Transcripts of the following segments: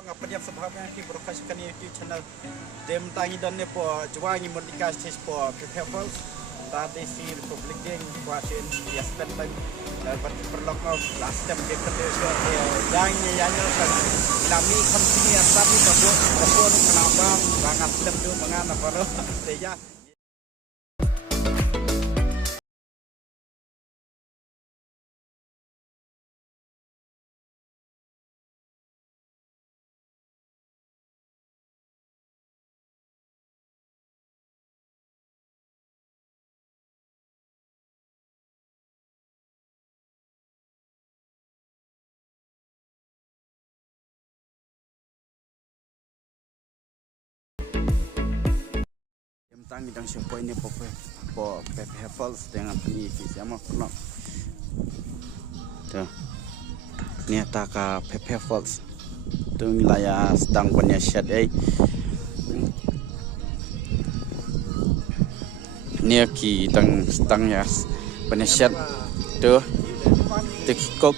perlong apa dia sebabnya ki berkaskan YouTube channel dem tangi dan ne po juangi merdeka stage po people tadi si Republik ding kuatin dia spend time berarti perlong last time dia kerja yang kan kami company tapi betul kenapa banget dem tu mengana baru ya. Tangi dang siapa ini po Falls dengan ini siapa kenal tuh ini taka Pepe Falls tuh wilayah sedang punya shed ini ki tang sedang ya punya shed tuh tikok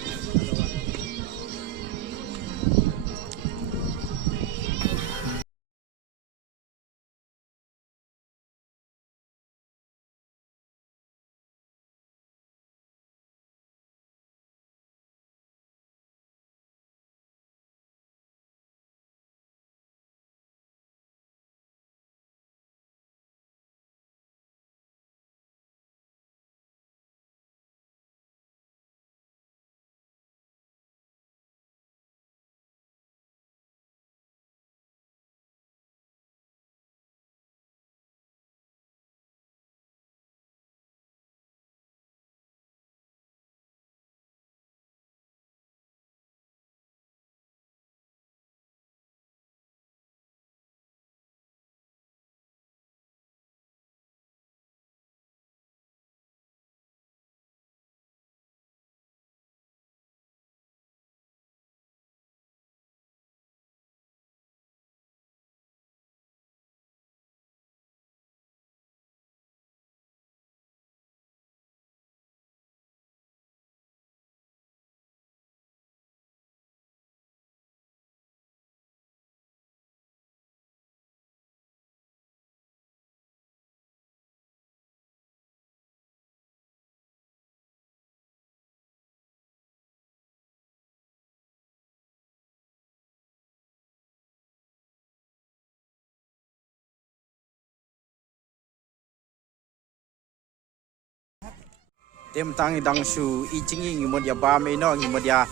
dem tangi dang su I jingi ngi mod ya ba me no ngi mod ya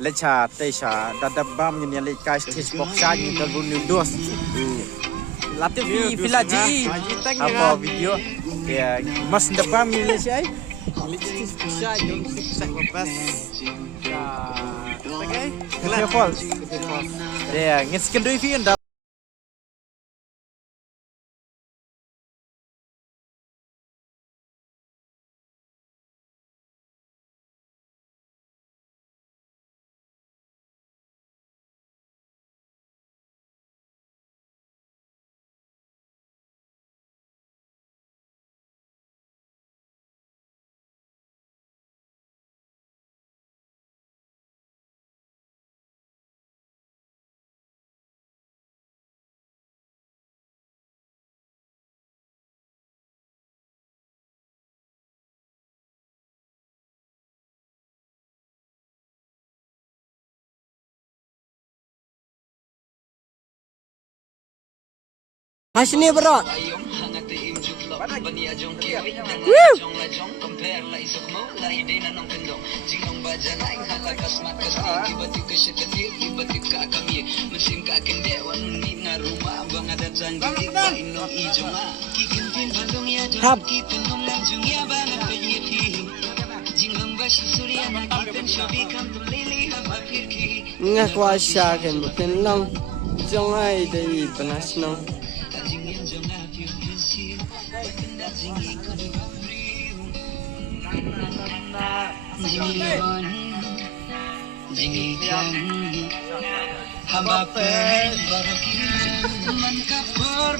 lecha tesha dadab bam ngi le kai stage box sa ngi dal bun dos latifi villaji apa video ya mas dabam ngi le sai le stage box sa ngi sik bas ya okay clear falls ya ngi secondary fi Hasni bro. Ngakwa shaken bukan long jongai dei panas nong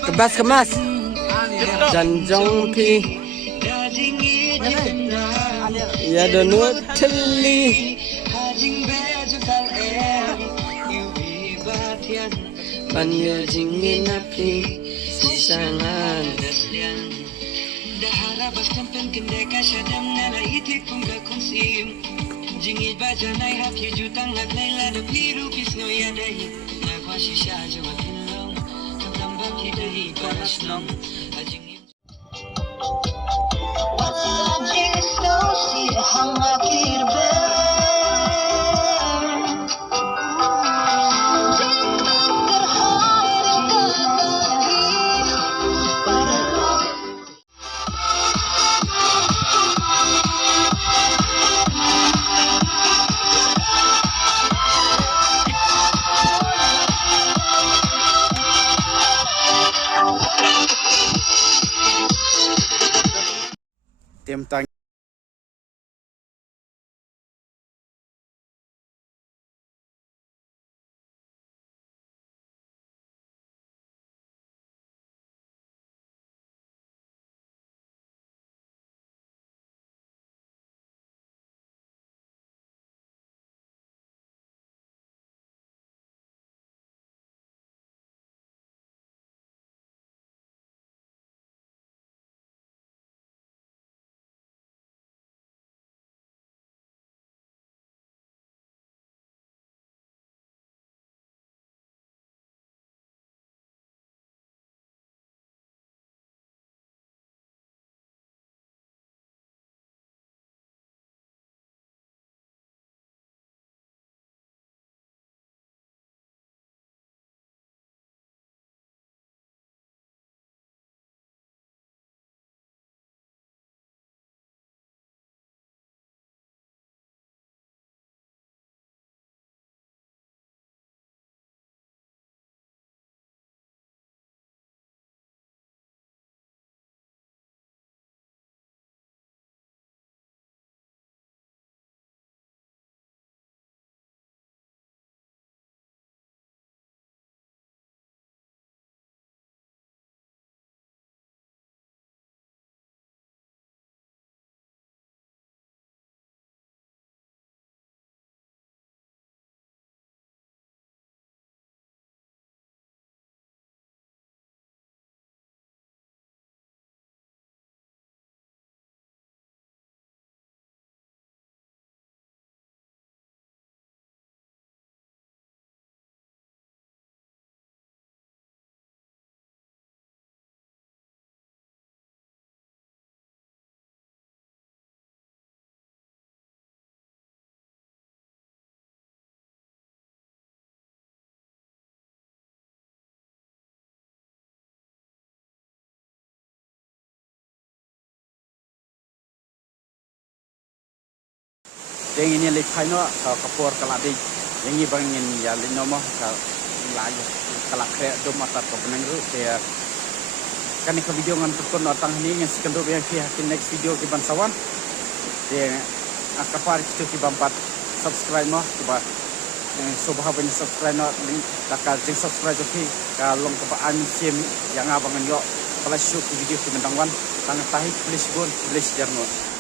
kebas kemas janjong pi ya donut teli Panyo jingin api sisangan Dahara bastampen kendeka syadam nana itik pungga kumsim Jingit bajanai hap jutang nagnai lada piru kisno yadai Nakwa shisha jawa kinlong Kablam baki dahi balasnong Ajingit Wajing sosi hangakir Tem tang Deng ini lepai no kapur kaladi yang ini bangin ya linomo lagi kalak kre dom atat kebenang ru dia kan ke video ngan tukun otang ni yang sekendo yang next video di bansawan dia akapar itu di bampat subscribe no coba subha ben subscribe no link takal jeng subscribe joki kalong kebaan sim yang abangan yo kalau shoot video di bentangwan tang tahi please go please jarno